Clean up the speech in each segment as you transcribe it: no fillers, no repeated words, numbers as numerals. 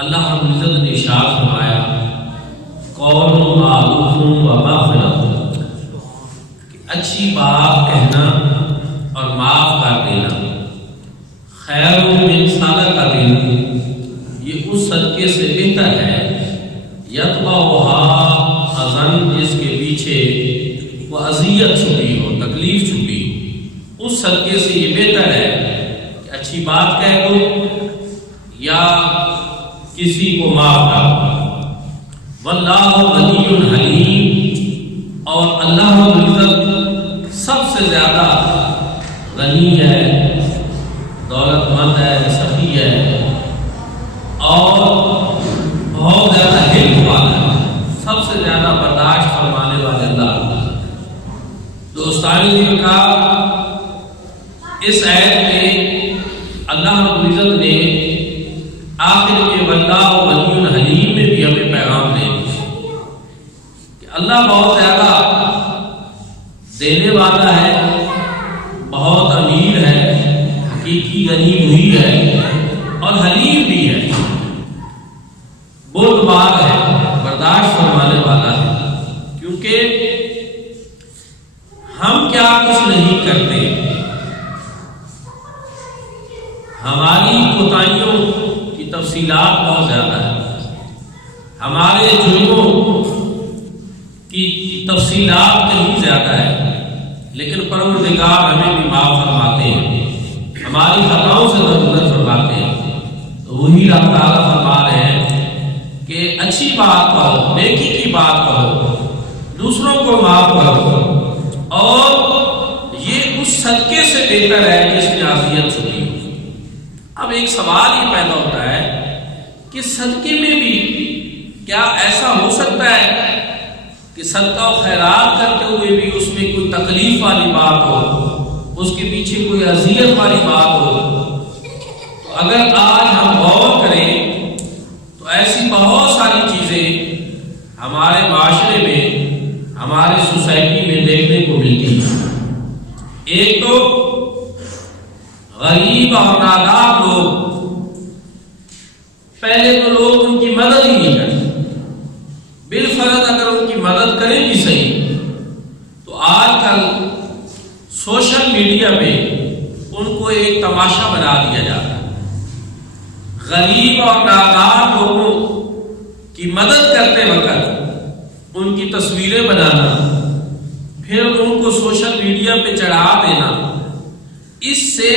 اللہ رب العزت نے ارشاد فرمایا قول معروف و مغفرۃ، اچھی بات کہنا اور معاف کر دینا، خیر من صدقہ دینا، یہ اس صدقے سے بہتر ہے یتبعھا اذن، جس کے پیچھے وہ اذیت چھپی ہو، تکلیف چھپی ہو، اس صدقے سے یہ بہتر ہے کہ اچھی بات کہہ دو یا کسی کو معاف کر دو۔ واللہ غنی حلیم، اور اللہ رب العزت سب سے زیادہ غنی ہے، دولت مند ہے، سخی ہے، اور بہت زیادہ حلم والا ہے، سب سے زیادہ برداشت فرمانے والے اللہ۔ دوستانی نے کہا اس آیت میں اللہ رب العزت نے آخر میں واللہ غنی حلیم میں بھی ہمیں پیغام دے دیا کہ اللہ بہت زیادہ دینے والا ہے، بہت امیر ہے، حقیقی غنی ہوئی ہے، اور حلیم بھی ہے، بردبار ہے، برداشت فرمانے والا ہے، کیونکہ ہم کیا کچھ نہیں کرتے، ہماری کوتاہیوں کی تفصیلات بہت زیادہ ہیں، ہمارے جرموں کی تفصیلات کہیں زیادہ ہے، لیکن پروردگار ہمیں بھی معاف فرماتے ہیں، ہماری خطاؤں سے درگزر فرماتے ہیں۔ تو وہی رب تعالیٰ فرما رہے ہیں کہ اچھی بات کہو، نیکی کی بات کہو، دوسروں کو معاف کرو، اور یہ اس صدقے سے بہتر ہے جس میں اذیت چھپی ہو۔ اب ایک سوال یہ پیدا ہوتا ہے کہ صدقے میں بھی کیا ایسا ہو سکتا ہے کہ صدقہ و خیرات کرتے ہوئے بھی اس میں کوئی تکلیف والی بات ہو، اس کے پیچھے کوئی اذیت والی بات ہو؟ تو اگر آج ہم غور کریں تو ایسی بہت ساری چیزیں ہمارے معاشرے میں، ہمارے سوسائٹی میں دیکھنے کو ملتی ہیں۔ ایک تو غریب اور نادار لوگ، پہلے تو لوگ ان کی مدد ہی نہیں کرتے، بالفرض اگر ان کی مدد کریں بھی صحیح، تو آج کل سوشل میڈیا پہ ان کو ایک تماشا بنا دیا جاتا ہے۔ غریب اور نادار لوگوں کی مدد کرتے وقت ان کی تصویریں بنانا، پھر ان کو سوشل میڈیا پہ چڑھا دینا، اس سے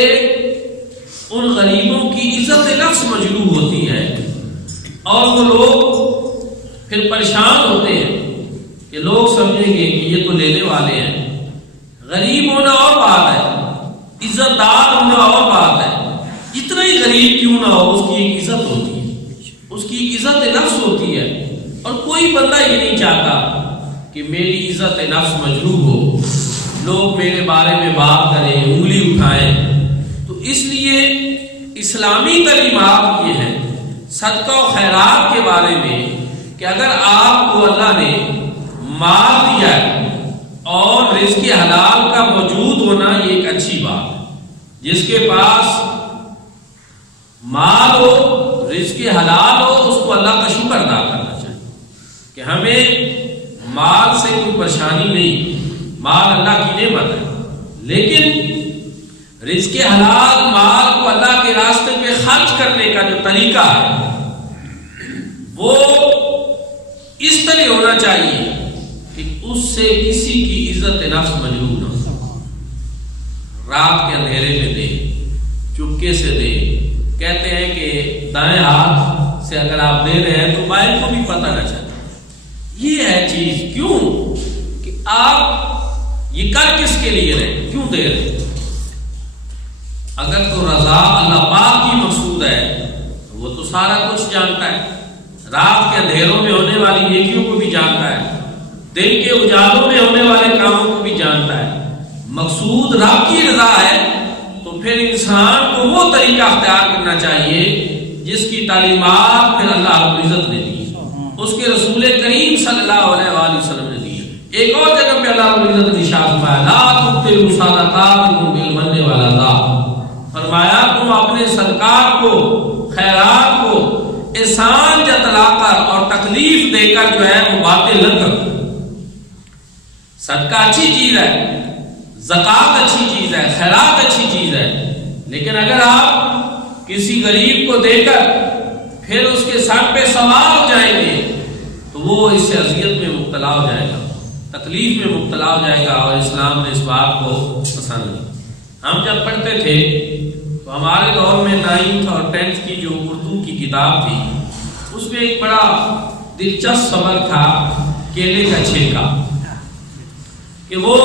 ان غریبوں کی عزت نفس مجروح ہوتی ہے، اور وہ لوگ پھر پریشان ہوتے ہیں کہ لوگ سمجھیں گے کہ یہ تو لینے والے ہیں۔ غریب ہونا اور بات ہے، عزت دار ہونا اور بات ہے، اتنا ہی غریب کیوں نہ ہو، اس کی ایک عزت ہوتی ہے، اس کی ایک عزت نفس ہوتی ہے، اور کوئی بندہ یہ نہیں چاہتا کہ میری عزت نفس مجروح ہو، لوگ میرے بارے میں بات کریں، انگلی اٹھائیں۔ تو اس لیے اسلامی تعلیمات یہ ہیں صدقہ و خیرات کے بارے میں کہ اگر آپ کو اللہ نے مال دیا ہے اور رزق حلال کا موجود ہونا، یہ ایک اچھی بات ہے۔ جس کے پاس مال ہو، رزق حلال ہو، اس کو اللہ کا شکر ادا کرنا چاہیے کہ ہمیں مال سے کوئی پریشانی نہیں، مال اللہ کی نعمت ہے، لیکن رزق حلال مال کو اللہ کے راستے پہ خرچ کرنے کا جو طریقہ ہے وہ اس طرح ہونا چاہیے کہ اس سے کسی کی عزت نفس مجروح نہ ہو۔ رات کے اندھیرے میں دے، چپکے سے دے، کہتے ہیں کہ دائیں ہاتھ سے اگر آپ دے رہے ہیں تو بائیں کو بھی پتہ نہ چلے۔ یہ ہے چیز، کیوں کہ آپ یہ کر کس کے لیے رہے، کیوں دے رہے؟ اگر تو رضا اللہ پاک کی مقصود ہے تو وہ تو سارا کچھ جانتا ہے، رات کے اندھیروں میں ہونے والی نیکیوں کو بھی جانتا ہے، دن کے اجالوں میں ہونے والے کاموں کو بھی جانتا ہے۔ مقصود رب کی رضا ہے تو پھر انسان کو وہ طریقہ اختیار کرنا چاہیے جس کی تعلیمات پھر اللہ رب العزت نے دی، اس کے رسول کریم صلی اللہ علیہ وآلہ وسلم نے دی۔ ایک اور جگہ پہ اللہ رب العزت نے ارشاد فرمایا لا تبطلوا صدقاتکم بالمن والعذاب، فرمایا تم اپنے صدقات کو، خیرات کو احسان جتلا کر اور تکلیف دے کر جو ہے وہ باتیں نہ کرو۔ صدقہ اچھی چیز ہے، زکوٰۃ اچھی چیز ہے، خیرات اچھی چیز ہے، لیکن اگر آپ کسی غریب کو دے کر پھر اس کے سر پہ سوار ہو جائیں گے تو وہ اس سے اذیت میں مبتلا ہو جائے گا، تکلیف میں مبتلا ہو جائے گا، اور اسلام نے اس بات کو پسند نہیں۔ ہم جب پڑھتے تھے تو ہمارے دور میں 9th اور 10th کی جو اردو کی کتاب تھی اس میں ایک بڑا دلچسپ سبق تھا کیلے کا چھلکا، کہ وہ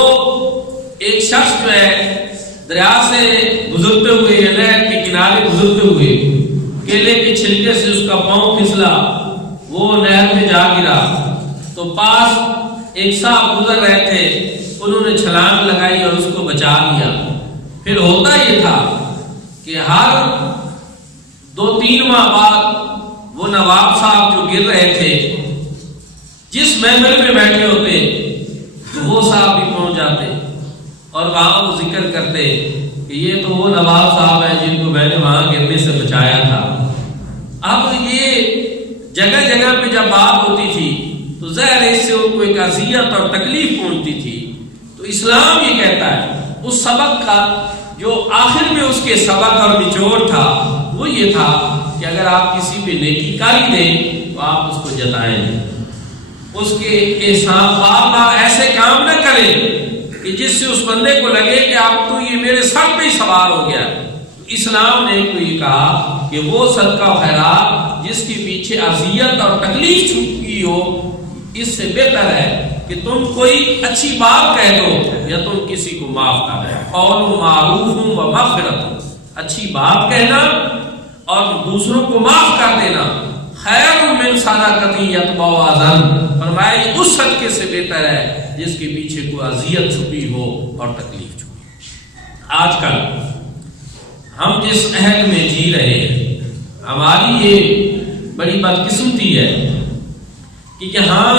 ایک شخص جو ہے دریا سے گزرتے ہوئے یا نہر کے کنارے گزرتے ہوئے کیلے کے چھلکے سے اس کا پاؤں پھسلا، وہ نہر میں جا گرا، تو پاس ایک صاحب گزر رہے تھے، انہوں نے چھلانگ لگائی اور اس کو بچا لیا۔ پھر ہوتا یہ تھا کہ ہر 2-3 ماہ بعد وہ نواب صاحب جو گر رہے تھے جس محفل میں بیٹھے ہوتے تو وہ صاحب بھی پہنچ جاتے اور وہاں وہ ذکر کرتے کہ یہ تو وہ نواب صاحب ہیں جن کو میں نے وہاں گرنے سے بچایا تھا۔ اب یہ جگہ جگہ پہ جب بات ہوتی تھی تو ظاہر اس سے ان کو ایک اذیت اور تکلیف پہنچتی تھی۔ تو اسلام یہ کہتا ہے اس سبق کا جو آخر میں اس کے سبق اور نچوڑ تھا وہ یہ تھا کہ اگر آپ کسی پہ نیکی کاری دیں تو آپ اس کو جتائیں، اس کے احسان بار ایسے کام نہ کریں کہ جس سے اس بندے کو لگے کہ آپ تو یہ میرے سر پہ ہی سوار ہو گیا۔ اسلام نے کو یہ کہا کہ وہ صدقہ و خیرات جس کے پیچھے اذیت اور تکلیف چھپی ہو، اس سے بہتر ہے کہ تم کوئی اچھی بات کہہ دو یا تم کسی کو معاف کر دو۔ قول معروف و مغفرت، اچھی بات کہنا اور دوسروں کو معاف کر دینا، خیر من صدقۃ یتبعها اذى، فرمایا اس صدقے سے بہتر ہے جس کے پیچھے کوئی اذیت چھپی ہو اور تکلیف چھپی ہو۔ آج کل ہم جس عہد میں جی رہے ہیں ہماری یہ بڑی بدقسمتی ہے کہ یہاں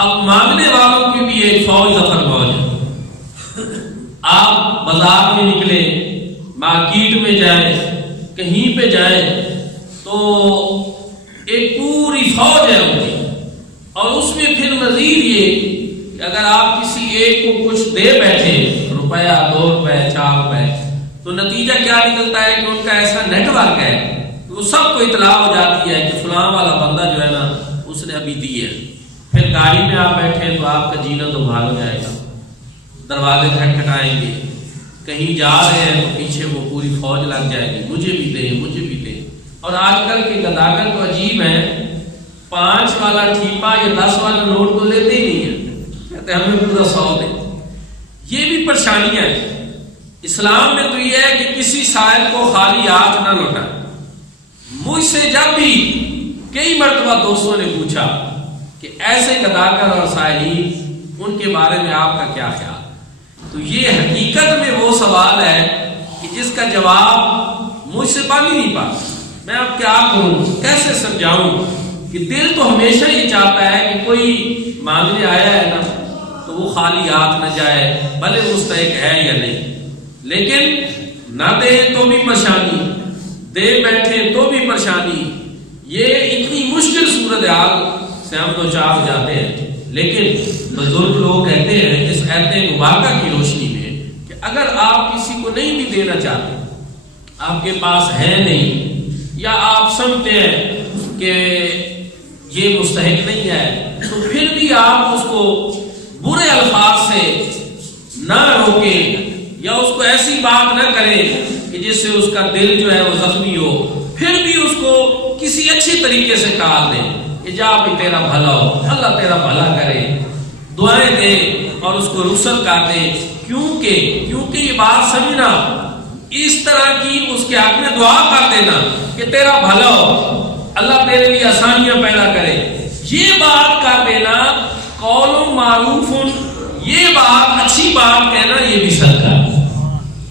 اب مانگنے والوں کی بھی ایک فوج ظفر موج ہے۔ آپ بازار میں نکلے، مارکیٹ میں جائیں، کہیں پہ جائیں تو ایک پوری فوج ہے ان کی، اور اس میں پھر مزید یہ کہ اگر آپ کسی ایک کو کچھ دے بیٹھے، روپیہ 2 روپے 4 روپے، تو نتیجہ کیا نکلتا ہے کہ ان کا ایسا نیٹ ورک ہے کہ وہ سب کو اطلاع ہو جاتی ہے کہ فلاں والا بندہ جو ہے نا اس نے ابھی دی ہے۔ پھر گاڑی میں آپ بیٹھے تو آپ کا جینا تو بھار ہو جائے گا، دروازے کھٹکھٹائیں گے، کہیں جا رہے ہیں تو پیچھے وہ پوری فوج لگ جائے گی، مجھے بھی دے مجھے بھی دے۔ اور آج کل کے گداگر تو عجیب ہیں، 5 والا ٹھیپا یا 10 والا نوٹ تو لیتے ہی نہیں ہیں، کہتے ہمیں پورا 100 دے۔ یہ بھی پریشانیاں ہیں۔ اسلام میں تو یہ ہے کہ کسی سائل کو خالی ہاتھ نہ لوٹائیں۔ مجھ سے جب بھی کئی مرتبہ دوستوں نے پوچھا کہ ایسے گداگر اور سائلین ان کے بارے میں آپ کا کیا خیال، تو یہ حقیقت میں وہ سوال ہے کہ جس کا جواب مجھ سے پا نہیں پاتا۔ میں اب کیا کروں، کیسے سمجھاؤں کہ دل تو ہمیشہ یہ چاہتا ہے کہ کوئی مانگنے آیا ہے نا تو وہ خالی ہاتھ نہ جائے، بھلے مستحق ہے یا نہیں، لیکن نہ دے تو بھی پریشانی، دے بیٹھے تو بھی پریشانی۔ یہ اتنی مشکل صورتحال سے ہم دو چار ہو جاتے ہیں۔ لیکن بزرگ لوگ کہتے ہیں اس آیت مبارکہ کی روشنی میں کہ اگر آپ کسی کو نہیں بھی دینا چاہتے، آپ کے پاس ہے نہیں، یا آپ سمجھتے ہیں کہ یہ مستحق نہیں ہے، تو پھر بھی آپ اس کو برے الفاظ سے نہ روکیں یا اس کو ایسی بات نہ کریں کہ جس سے اس کا دل جو ہے وہ زخمی ہو، پھر بھی اس کو کسی اچھی طریقے سے ٹال دیں کہ جا بھی تیرا بھلا ہو، اللہ تیرا بھلا کرے، دعائیں دے اور اس کو رخصت کر دے۔ کیونکہ یہ بات سمجھنا، اس طرح کی اس کے حق میں دعا کر دینا کہ تیرا بھلا ہو، اللہ تیرے لیے آسانیاں پیدا کرے، یہ بات کر دینا، قول معروف، یہ بات اچھی بات کہنا، یہ بھی صدقہ ہے۔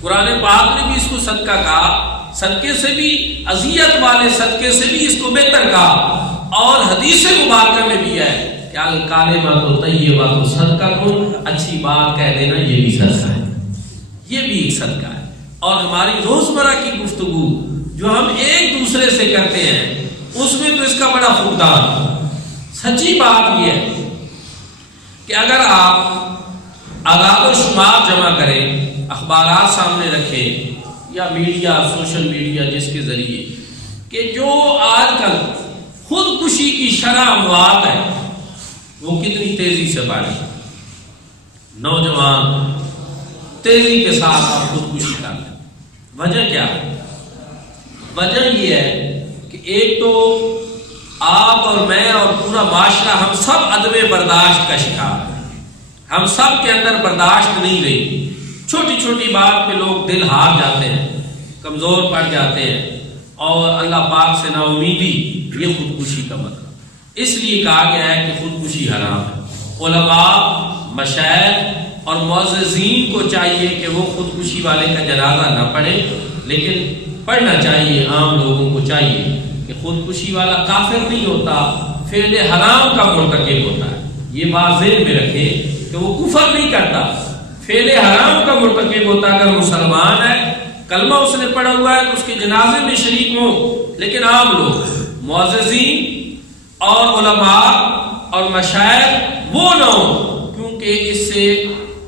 قرآن پاک نے بھی اس کو صدقہ کہا، صدقے سے بھی، اذیت والے صدقے سے بھی اس کو بہتر کہا، اور حدیث مبارکہ میں بھی ہے کہ الکلمۃ طیبۃ صدقۃ، اچھی بات کہہ دینا یہ بھی صدقہ ہے، یہ بھی ایک صدقہ ہے۔ اور ہماری روزمرہ کی گفتگو جو ہم ایک دوسرے سے کرتے ہیں، اس میں تو اس کا بڑا فقدان۔ سچی بات یہ ہے کہ اگر آپ اعداد و شمار جمع کریں، اخبارات سامنے رکھیں یا میڈیا، سوشل میڈیا جس کے ذریعے، کہ جو آج کل خودکشی کی شرح اموات ہے وہ کتنی تیزی سے بڑھ رہی ہے۔ نوجوان تیزی کے ساتھ آپ خودکشی کر لیں۔ وجہ کیا ہے؟ وجہ یہ ہے کہ ایک تو آپ اور میں اور پورا معاشرہ ہم سب عدم برداشت کا شکار ہیں۔ ہم سب کے اندر برداشت نہیں رہی، چھوٹی چھوٹی بات پہ لوگ دل ہار جاتے ہیں، کمزور پڑ جاتے ہیں، اور اللہ پاک سے نا امیدی، یہ خودکشی کا مطلب۔ اس لیے کہا گیا ہے کہ خودکشی حرام ہے۔ علماء، مشائخ اور معززین کو چاہیے کہ وہ خودکشی والے کا جنازہ نہ پڑھے، لیکن پڑھنا چاہیے۔ عام لوگوں کو چاہیے کہ خودکشی والا کافر نہیں ہوتا، فعل حرام کا مرتکب ہوتا ہے۔ یہ بات ذہن میں رکھیں کہ وہ کفر نہیں کرتا، فعل حرام کا مرتکب ہوتا ہے۔ اگر مسلمان ہے، کلمہ اس نے پڑھا ہوا ہے، تو اس کے جنازے میں شریک ہوں، لیکن عام لوگ، معززین اور علماء اور مشائخ وہ نہ ہوں، کیونکہ اس سے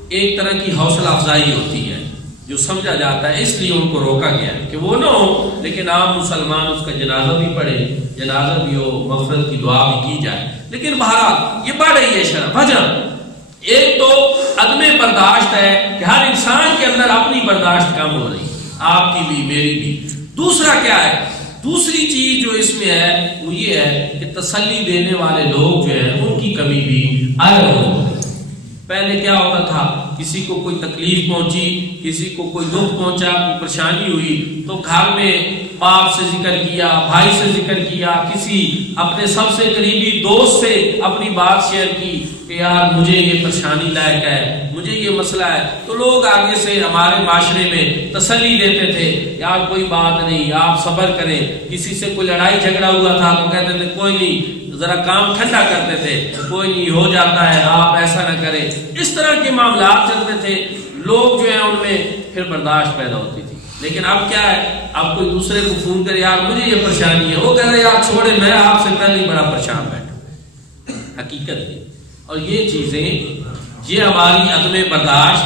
ایک طرح کی حوصلہ افزائی ہوتی ہے جو سمجھا جاتا ہے، اس لیے ان کو روکا گیا ہے کہ وہ نہ ہو، لیکن عام مسلمان اس کا جنازہ بھی پڑھے، جنازہ بھی ہو، مغفرت کی دعا بھی کی جائے۔ لیکن بہرحال یہ بڑھ رہی ہے شرح۔ وجہ ایک تو عدم برداشت ہے کہ ہر انسان کے اندر اپنی برداشت کم ہو رہی ہے، آپ کی بھی، میری بھی۔ دوسرا کیا ہے؟ دوسری چیز جو اس میں ہے وہ یہ ہے کہ تسلی دینے والے لوگ جو ہیں ان کی کمی بھی آئے ہو۔ پہلے کیا ہوتا تھا، کسی کو کوئی تکلیف پہنچی، کسی کو کوئی دکھ پہنچا، کوئی پریشانی ہوئی، تو گھر میں باپ سے ذکر کیا، بھائی سے ذکر کیا، کسی اپنے سب سے قریبی دوست سے اپنی بات شیئر کی کہ یار مجھے یہ پریشانی لائق ہے، مجھے یہ مسئلہ ہے، تو لوگ آگے سے ہمارے معاشرے میں تسلی دیتے تھے، یار کوئی بات نہیں، آپ صبر کریں۔ کسی سے کوئی لڑائی جھگڑا ہوا تھا تو کہتے تھے کوئی نہیں، ذرا کام ٹھنڈا کرتے تھے، کوئی نہیں، ہو جاتا ہے، آپ ایسا نہ کریں۔ اس طرح کے معاملات چلتے تھے، لوگ جو ہیں ان میں پھر برداشت پیدا ہوتی تھی۔ لیکن اب کیا ہے، اب کوئی دوسرے کو فون کرے، یار مجھے یہ پریشانی ہے، وہ کہہ رہے یار چھوڑے، میں آپ سے پہلے ہی بڑا پریشان بیٹھا۔ حقیقت ہے، اور یہ چیزیں، یہ ہماری عدم برداشت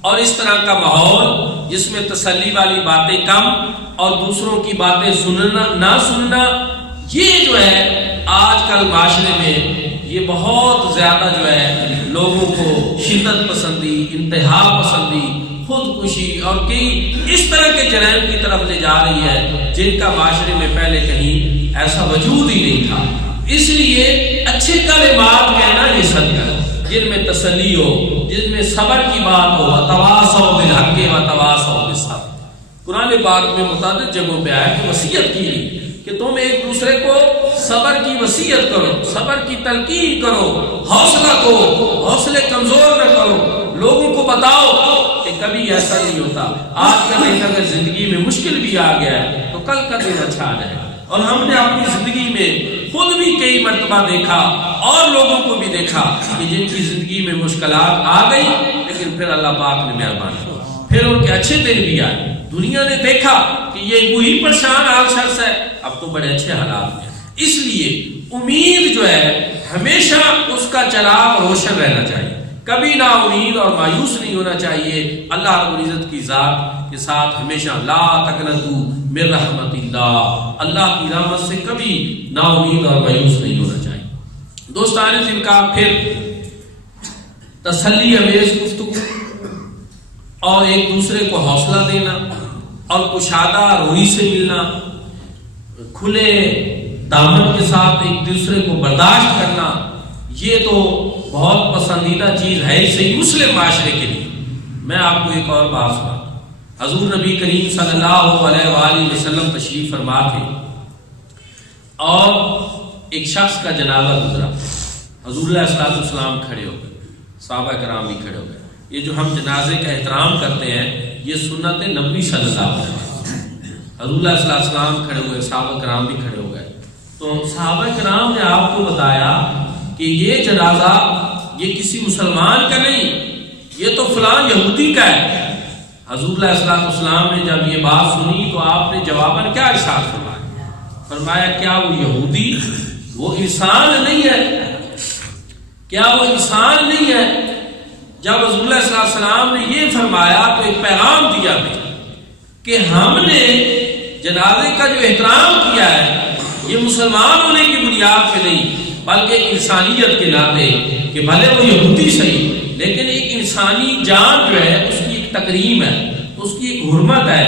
اور اس طرح کا ماحول جس میں تسلی والی باتیں کم اور دوسروں کی باتیں سننا نہ سننا، یہ جو ہے آج کل معاشرے میں یہ بہت زیادہ جو ہے لوگوں کو شدت پسندی، انتہا پسندی، خودکشی اور کئی اس طرح کے جرائم کی طرف لے جا رہی ہے جن کا معاشرے میں پہلے کہیں ایسا وجود ہی نہیں تھا۔ اس لیے اچھے کلمات کہنا یہ صدقہ ہے جن میں تسلی ہو، جن میں صبر کی بات ہو، وتواصوا بالحق وتواصوا بالصبر۔ قرآن پاک میں متعدد جگہوں پہ آیا کہ وصیت کی گئی کہ تم ایک دوسرے کو صبر کی وصیت کرو، صبر کی تلقین کرو، حوصلہ کو، حوصلے کمزور نہ کرو، لوگوں کو بتاؤ کہ کبھی ایسا نہیں ہوتا۔ آج کا دن اگر زندگی میں مشکل بھی آ گیا ہے تو کل کا دن اچھا آ جائے گا۔ اور ہم نے اپنی زندگی میں خود بھی کئی مرتبہ دیکھا اور لوگوں کو بھی دیکھا کہ جن کی زندگی میں مشکلات آ گئی لیکن پھر اللہ پاک نے مہربانی کی، پھر ان کے اچھے دن بھی آئے۔ دنیا نے دیکھا کہ یہ وہی پریشان حال شخص ہے، اب تو بڑے اچھے حالات ہیں۔ اس لیے امید جو ہے ہمیشہ اس کا چراغ روشن رہنا چاہیے، کبھی نا امید اور مایوس نہیں ہونا چاہیے۔ اللہ رب العزت کی ذات کے ساتھ ہمیشہ لا تقنطوا من رحمت اللہ، اللہ کی رحمت سے کبھی نا امید اور مایوس نہیں ہونا چاہیے۔ دوستان عزیز کا پھر تسلی امیز گفتگو اور ایک دوسرے کو حوصلہ دینا اور کشادہ روئی سے ملنا، کھلے دامن کے ساتھ ایک دوسرے کو برداشت کرنا، یہ تو بہت پسندیدہ چیز ہے ہی صحیح مسلم معاشرے کے لیے۔ میں آپ کو ایک اور بات سناتا ہوں۔ حضور نبی کریم صلی اللہ علیہ وآلہ وسلم تشریف فرما تھے اور ایک شخص کا جنازہ گزرا، حضور علیہ السلام کھڑے ہو گئے، صحابہ کرام بھی کھڑے ہو گئے۔ یہ جو ہم جنازے کا احترام کرتے ہیں یہ سنت نبوی صلی اللہ علیہ وسلم، حضور علیہ السلام کھڑے ہوئے، صحابہ کرام بھی کھڑے ہو گئے۔ تو صحابہ کرام نے آپ کو بتایا کہ یہ جنازہ یہ کسی مسلمان کا نہیں، یہ تو فلاں یہودی کا ہے۔ حضور علیہ السلام نے جب یہ بات سنی تو آپ نے جواباً کیا ارشاد فرمایا؟ فرمایا کیا وہ یہودی وہ انسان نہیں ہے؟ کیا وہ انسان نہیں ہے؟ جب رسول اللہ صلی اللہ علیہ وسلم نے یہ فرمایا تو ایک پیغام دیا کہ ہم نے جنازے کا جو احترام کیا ہے یہ مسلمان ہونے کی بنیاد پہ نہیں بلکہ انسانیت کے ناطے کہ بھلے وہ یہودی صحیح لیکن ایک انسانی جان جو ہے اس کی ایک تکریم ہے، اس کی ایک حرمت ہے،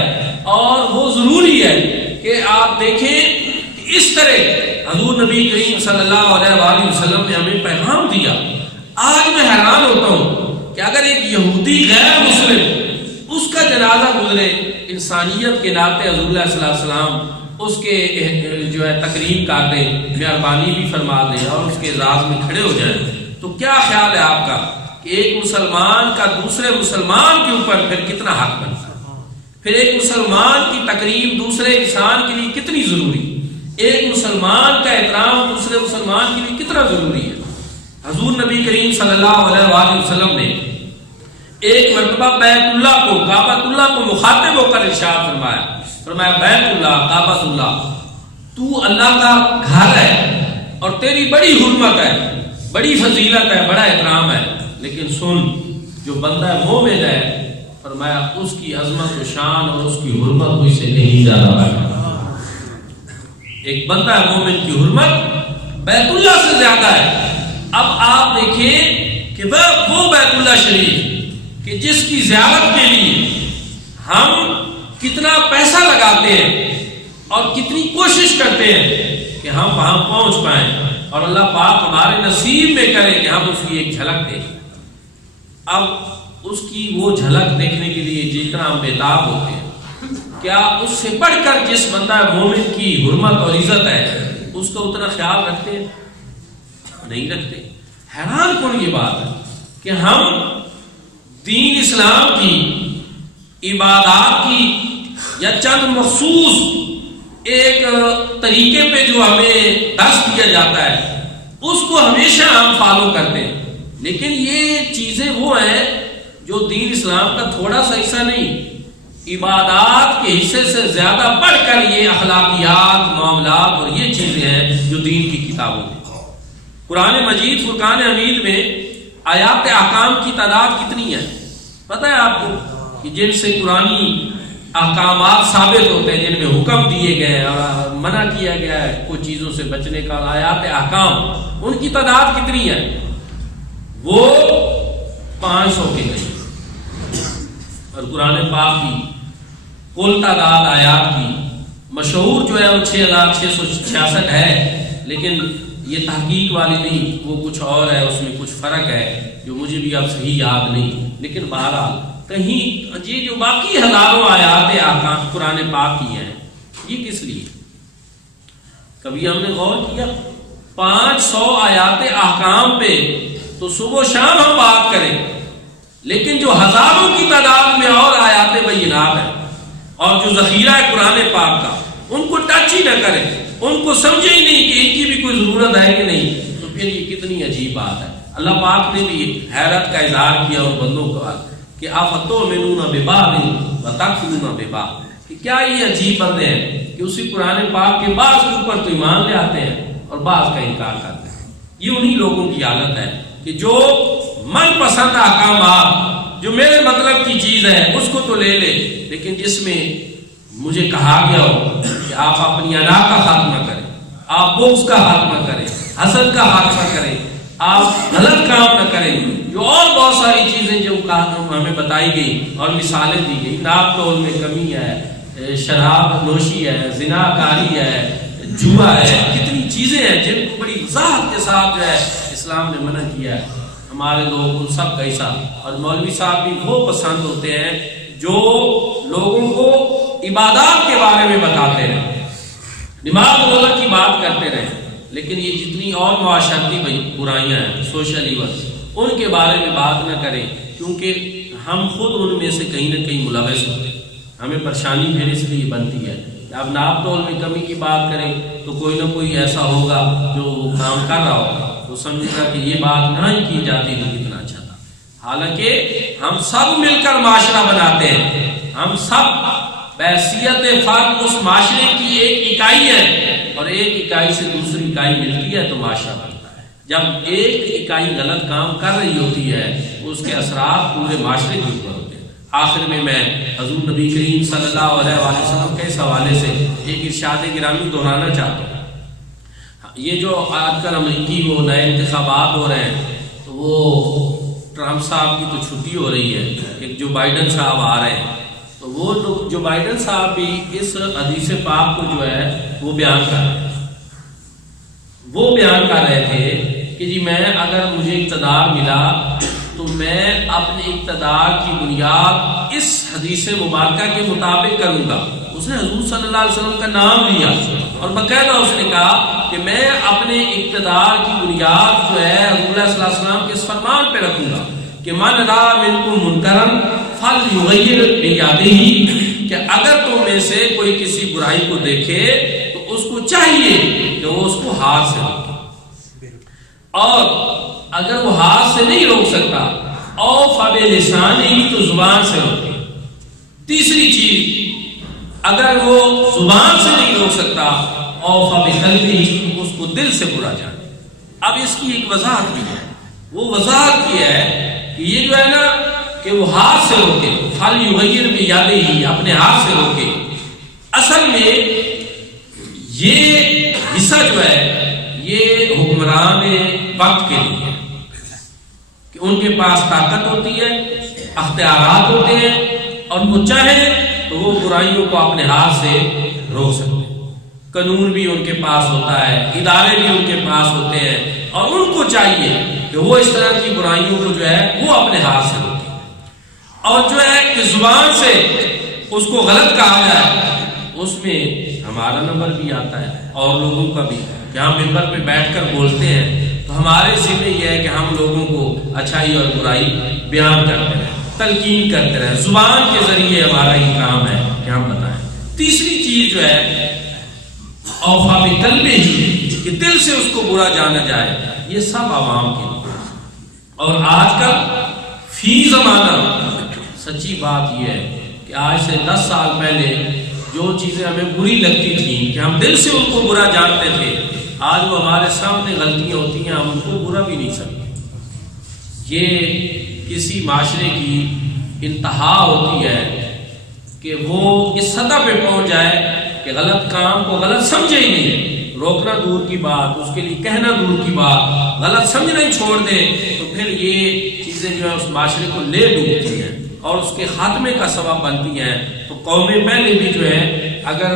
اور وہ ضروری ہے کہ آپ دیکھیں کہ اس طرح حضور نبی کریم صلی اللہ علیہ وآلہ وسلم نے ہمیں پیغام دیا۔ آج میں حیران ہوتا ہوں کہ اگر ایک یہودی غیر مسلم اس کا جنازہ گزرے انسانیت کے ناطے حضور اللہ صلی اللہ علیہ وسلم اس کے جو ہے تکریم کر دیں، مہربانی بھی فرما دیں اور اس کے اعزاز میں کھڑے ہو جائیں، تو کیا خیال ہے آپ کا کہ ایک مسلمان کا دوسرے مسلمان کے اوپر پھر کتنا حق بنتا ہے؟ پھر ایک مسلمان کی تکریم دوسرے انسان کے لیے کتنی ضروری، ایک مسلمان کا احترام دوسرے مسلمان کے لیے کتنا ضروری ہے۔ حضور نبی کریم صلی اللہ علیہ وآلہ وسلم نے ایک مرتبہ بیت اللہ کو کعبۃ اللہ کو مخاطب ہو کر ارشاد فرمایا بیت اللہ کعبۃ اللہ تو اللہ کا گھر ہے اور تیری بڑی حرمت ہے، بڑی فضیلت ہے، بڑا احترام ہے، لیکن سن جو بندہ مومن ہے فرمایا اس کی عظمت و شان اور اس کی حرمت کوئی سے نہیں زیادہ ہے۔ ایک بندہ مومن کی حرمت بیت اللہ سے زیادہ ہے۔ اب آپ دیکھیں کہ وہ بیت اللہ شریف کہ جس کی زیارت کے لیے ہم کتنا پیسہ لگاتے ہیں اور کتنی کوشش کرتے ہیں کہ ہم وہاں پہنچ پائیں اور اللہ پاک ہمارے نصیب میں کرے کہ ہم اس کی ایک جھلک دیکھیں۔ اب اس کی وہ جھلک دیکھنے کے لیے جتنا ہم بےتاب ہوتے ہیں، کیا اس سے بڑھ کر جس بندہ مومن کی حرمت اور عزت ہے اس کا اتنا خیال رکھتے ہیں؟ نہیں رکھتے۔ حیران کن یہ بات ہے کہ ہم دین اسلام کی عبادات کی یا چند مخصوص ایک طریقے پہ جو ہمیں درس دیا جاتا ہے اس کو ہمیشہ ہم فالو کرتے ہیں، لیکن یہ چیزیں وہ ہیں جو دین اسلام کا تھوڑا سا حصہ نہیں، عبادات کے حصے سے زیادہ بڑھ کر یہ اخلاقیات، معاملات اور یہ چیزیں ہیں جو دین کی کتابوں میں۔ قرآن مجید فرقان حمید میں آیات احکام کی تعداد کتنی ہے پتہ ہے آپ کو؟ کہ جن سے قرآنی احکامات ثابت ہوتے ہیں، جن میں حکم دیے گئے اور منع کیا گیا ہے کچھ چیزوں سے بچنے کا، آیات احکام ان کی تعداد کتنی ہے؟ وہ 500 کے قریب۔ اور قرآن پاک کی کل تعداد آیات کی مشہور جو ہے وہ 6666 ہے، لیکن یہ تحقیق والی نہیں، وہ کچھ اور ہے، اس میں کچھ فرق ہے جو مجھے بھی اب صحیح یاد نہیں، لیکن بہرحال کہیں یہ جو باقی ہزاروں آیات احکام قرآن پاک کی ہیں یہ کس لیے؟ کبھی ہم نے غور کیا 500 آیات احکام پہ تو صبح و شام ہم بات کریں، لیکن جو ہزاروں کی تعداد میں اور آیات بینات ہیں اور جو ذخیرہ ہے قرآن پاک کا ان کو ٹچ ہی نہ کریں، ان کو سمجھے ہی نہیں کہ ان کی بھی کوئی ضرورت ہے کہ نہیں، تو پھر یہ کتنی عجیب بات ہے۔ اللہ پاک نے بھی حیرت کا اظہار کیا ان بندوں کا کہ افتؤمنون ببعض وتکفرون ببعض، کہ کیا یہ عجیب بندے ہیں کہ اسی قرآن پاک کے بعض کے اوپر تو ایمان لے آتے ہیں اور بعض کا انکار کرتے ہیں۔ یہ انہی لوگوں کی حالت ہے کہ جو من پسند احکامات جو میرے مطلب کی چیز ہے اس کو تو لے لے، لیکن جس میں مجھے کہا گیا ہو کہ آپ اپنی انا کا خاتمہ کریں، آپ بغض کا خاتمہ کریں، حسد کا خاتمہ کریں، آپ غلط کام نہ کریں، جو اور بہت ساری چیزیں جو ہمیں بتائی گئی اور مثالیں دی گئی، ناپ تول میں کمی ہے، شراب نوشی ہے، زنا کاری ہے، جوا ہے، کتنی چیزیں ہیں جن کو بڑی وضاحت کے ساتھ جو ہے اسلام نے منع کیا ہے۔ ہمارے لوگ ان سب کا حصہ، اور مولوی صاحب بھی وہ پسند ہوتے ہیں جو لوگوں کو عبادات کے بارے میں بتاتے رہے، نماز روزہ کی بات کرتے رہے، لیکن یہ جتنی اور معاشرتی برائیاں ہیں، سوشل ایونٹس، ان کے بارے میں بات نہ کریں، کیونکہ ہم خود ان میں سے کہیں نہ کہیں ملوث ہوتے ہیں۔ ہمیں پریشانی پھر اس لیے بنتی ہے کہ اب ناپ تول میں کمی کی بات کریں تو کوئی نہ کوئی ایسا ہوگا جو کام کر رہا ہوگا، وہ سمجھے گا کہ یہ بات نہ ہی کی جاتی تو کتنا اچھا تھا۔ حالانکہ ہم سب مل کر معاشرہ بناتے ہیں، ہم سب بحیثیت فرد اس معاشرے کی ایک اکائی ہے اور ایک اکائی سے دوسری اکائی ملتی ہے تو معاشرہ بنتا ہے. جب ایک اکائی غلط کام کر رہی ہوتی ہے اس کے اثرات پورے معاشرے کے اوپر ہوتے ہیں. آخر میں حضور نبی کریم صلی اللہ علیہ وسلم کے اس حوالے سے ایک ارشاد گرامی دہرانا چاہتا ہوں. یہ جو آج کل امریکی وہ نئے انتخابات ہو رہے ہیں تو وہ ٹرمپ صاحب کی تو چھٹی ہو رہی ہے, ایک جو بائیڈن صاحب آ رہے ہیں تو وہ لوگ جو بائیڈن صاحب بھی اس حدیث پاک کو جو ہے وہ بیان کر رہے تھے کہ جی میں اگر مجھے اقتدار ملا تو میں اپنے اقتدار کی بنیاد اس حدیث مبارکہ کے مطابق کروں گا. اس نے حضور صلی اللہ علیہ وسلم کا نام لیا اور باقاعدہ اس نے کہا کہ میں اپنے اقتدار کی بنیاد جو ہے حضور صلی اللہ علیہ وسلم کے اس فرمان پہ رکھوں گا کہ من رأى منکم منکرا فلیغیر بیدہ, کہ اگر تم میں سے کوئی کسی برائی کو دیکھے تو اس کو چاہیے کہ وہ اس کو ہاتھ سے روکے, اور اگر وہ ہاتھ سے نہیں روک سکتا او فبلسانہ, تو زبان سے روکے. تیسری چیز, اگر وہ زبان سے نہیں روک سکتا او فبقلبہ, اس کو دل سے برا جانے. اب اس کی ایک وضاحت بھی ہے, وہ وضاحت یہ ہے کہ یہ جو ہے نا کہ وہ ہاتھ سے روکے, فلیغیر بیدہ, اپنے ہاتھ سے روکے. اصل میں یہ حصہ جو ہے یہ حکمران وقت کے لیے ہے کہ ان کے پاس طاقت ہوتی ہے, اختیارات ہوتے ہیں, اور وہ چاہے تو وہ برائیوں کو اپنے ہاتھ سے روک سکتے ہیں. قانون بھی ان کے پاس ہوتا ہے, ادارے بھی ان کے پاس ہوتے ہیں, اور ان کو چاہیے کہ وہ اس طرح کی برائیوں کو جو ہے وہ اپنے ہاتھ سے روکیں. اور جو ہے کہ زبان سے اس کو غلط کہا جائے اس میں ہمارا نمبر بھی آتا ہے اور لوگوں کا بھی, کہ ہم ممبر پہ بیٹھ کر بولتے ہیں تو ہمارے ذمہ یہ ہے کہ ہم لوگوں کو اچھائی اور برائی بیان کرتے رہیں, تلقین کرتے رہیں. زبان کے ذریعے ہمارا یہ کام ہے کہ ہم بتائیں. تیسری چیز جو ہے اوفا بقلبہ, کہ دل سے اس کو برا جانا جائے. یہ سب عوام کے لیے. اور آج کل فی زمانہ سچی بات یہ ہے کہ آج سے 10 سال پہلے جو چیزیں ہمیں بری لگتی تھیں کہ ہم دل سے ان کو برا جانتے تھے, آج وہ ہمارے سامنے غلطیاں ہوتی ہیں, ہم ان کو برا بھی نہیں سمجھتے. یہ کسی معاشرے کی انتہا ہوتی ہے کہ وہ اس سطح پہ پہنچ جائے کہ غلط کام کو غلط سمجھے ہی نہیں, روکنا دور کی بات, اس کے لیے کہنا دور کی بات, غلط سمجھنا ہی چھوڑ دے, تو پھر یہ چیزیں جو ہے اس معاشرے کو لے ڈوبتی ہیں اور اس کے خاتمے کا سبب بنتی ہیں. تو قومیں پہلے بھی جو ہے اگر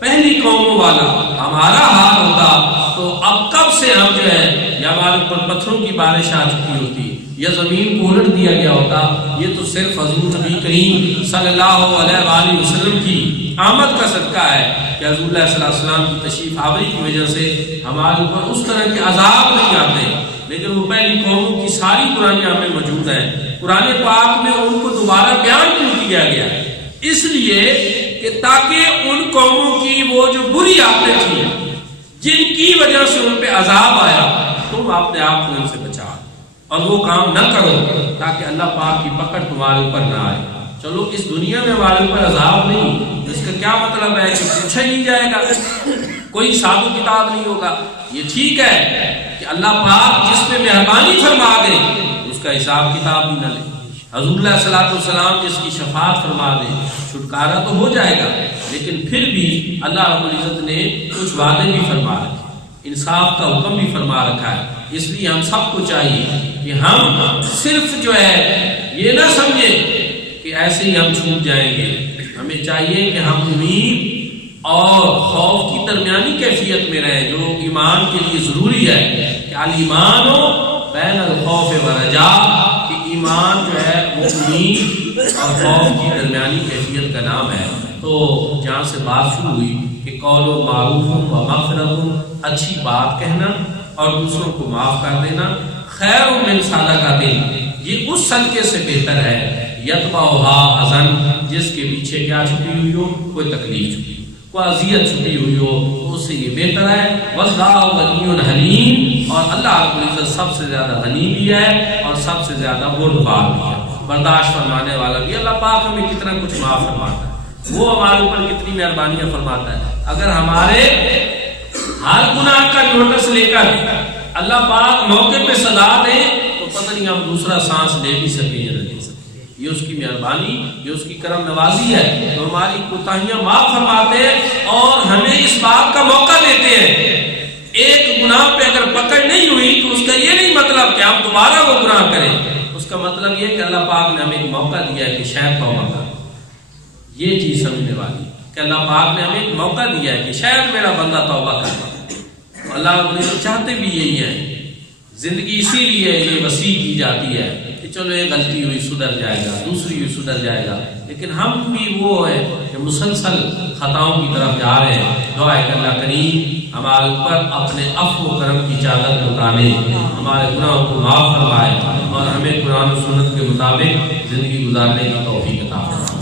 پہلی قوموں والا ہمارا حال ہوتا تو اب کب سے ہم جو ہے یا ہمارے اوپر پتھروں کی بارش آ چکی ہوتی یا زمین کو الٹ دیا گیا ہوتا. یہ تو صرف حضور نبی کریم صلی اللہ علیہ وآلہ وسلم کی آمد کا صدقہ ہے کہ حضور اللہ صلی اللہ علیہ وسلم کی تشریف آوری کی وجہ سے ہمارے اوپر اس طرح کے عذاب نہیں آتے. لیکن وہ پہلی قوموں کی ساری برائیاں ہمیں موجود ہیں. قرآن پاک میں ان کو دوبارہ بیان کیوں کیا گیا؟ اس لیے کہ تاکہ ان قوموں کی وہ جو بری عادتیں تھیں جن کی وجہ سے ان پہ عذاب آیا, تم اپنے آپ کو ان سے بچا اور وہ کام نہ کرو تاکہ اللہ پاک کی پکڑ تمہارے اوپر نہ آئے. چلو اس دنیا میں ہمارے اوپر عذاب نہیں, اس کا کیا مطلب ہے کہ پوچھا ہی نہیں جائے گا, کوئی حساب و کتاب نہیں ہوگا. یہ ٹھیک ہے کہ اللہ پاک جس پہ مہربانی فرما دے اس کا حساب کتاب بھی نہ لے. حضور اللہ صلی اللہ علیہ وسلم جس کی شفاعت فرما دے چھٹکارا تو ہو جائے گا, لیکن پھر بھی اللہ رب العزت نے کچھ وعدے بھی فرما رکھے, انصاف کا حکم بھی فرما رکھا ہے. اس لیے ہم سب کو چاہیے کہ ہم صرف جو ہے یہ نہ سمجھیں کہ ایسے ہی ہم چھوٹ جائیں گے. ہمیں چاہیے کہ ہم امید اور خوف کی درمیانی کیفیت میں رہیں, جو ایمان کے لیے ضروری ہے کہ الایمان بین الخوف والرجاء, کہ ایمان جو ہے وہ امید اور خوف کی درمیانی کیفیت کا نام ہے. تو جہاں سے بات شروع ہوئی کہ قول و معروف و مغفرت, اچھی بات کہنا اور دوسروں کو معاف کر دینا, خیر من صدقۃ, یہ اس صدقے سے بہتر ہے یتبعھا اذً, جس کے پیچھے کیا چھپی ہوئی ہو, کوئی تکلیف چھپی, کوئی اذیت چھپی ہوئی ہو, تو اس سے یہ بہتر ہے. واللہ غنی حلیم, اور اللہ رب العزت سب سے زیادہ غنی بھی ہے اور سب سے زیادہ بردبار بھی ہے, برداشت فرمانے والا بھی. اللہ پاک ہمیں کتنا کچھ معاف فرماتا ہے. وہ ہمارے اوپر کتنی مہربانیاں فرماتا ہے. اگر ہمارے ہر گناہ کا نوٹس لے کر اللہ پاک موقع پہ سزا دے تو پتہ نہیں ہم دوسرا سانس لے بھی سکیں یا نہ لے سکیں. یہ اس کی مہربانی، یہ اس کی کرم نوازی ہے. تو ہماری کوتاہیاں معاف فرماتے ہیں اور ہمیں اس بات کا موقع دیتے ہیں. ایک گناہ پہ اگر پکڑ نہیں ہوئی تو اس کا یہ نہیں مطلب کہ ہم دوبارہ وہ گناہ کریں. اس کا مطلب یہ کہ اللہ پاک نے ہمیں ایک موقع دیا ہے کہ شاید توبہ کریں. یہ چیز سمجھنے والی کہ اللہ پاک نے ہمیں ایک موقع دیا ہے کہ شاید میرا بندہ توبہ کرتا. اللہ چاہتے بھی یہی ہے. زندگی اسی لیے یہ وسیع کی جاتی ہے کہ چلو یہ غلطی ہوئی سدھر جائے گا، دوسری ہوئی سدھر جائے گا. لیکن ہم بھی وہ ہے کہ مسلسل خطاؤں کی طرف جا رہے ہیں. دعا ہے کہ اللہ کریم ہمارے اوپر اپنے عفو و کرم کی چادر ڈالے، ہمارے گناہوں کو معاف فرمائے اور ہمیں قرآن و سنت کے مطابق زندگی گزارنے کی توفیق عطا فرمائے.